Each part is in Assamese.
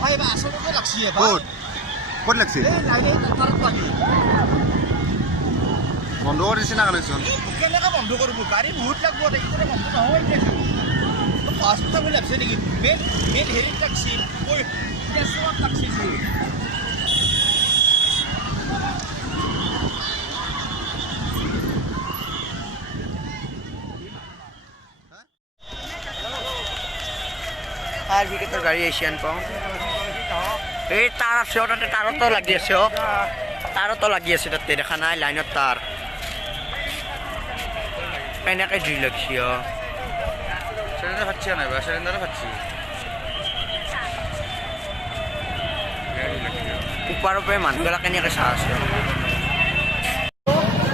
ভাই আসলে লাগছি ক'ত ক'ত লাগছে বন্ধ কৰি দিছে না কানেকশ্যন কেনেকৈ বন্ধ কৰিব গাড়ী বহুত লাগব এইটো বন্ধ নহয় ফাষ্ট কথা লাগছে নেকি মেইন হেৰিত লাগছি টেষ্টত লাগছি আৰ বিকেটৰ গাড়ী এছিয়ান পাওঁ এই তার আছে তাতে তারতো লাগি আছে তারতো লাগি আছে তাতে দেখা নাই লাইনত তার কেনেকৈ জুই লাগছি সিলিন্ডার পাচ্ছি না বা সিলিন্ডারও পাচ্ছি ওপৰৰ পৰা মানুহবিলাক কেনেকৈ চাহ আছে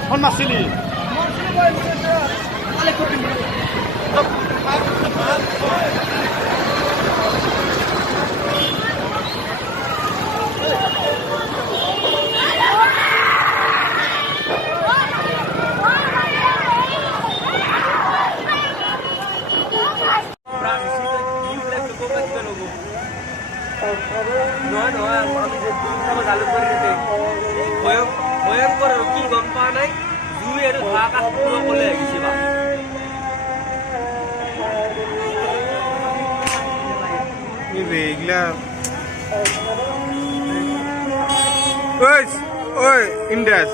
ফোন মাৰছিলি ভয়ঙ্কৰ কি গম পোৱা নাই জুই আৰু ধোঁৱা কাঠ পুৰবলৈ আহিছে বা এইগিলা ওই ইন্দাস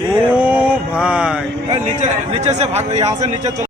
ओ भाई नीचे से भाग यहाँ से नीचे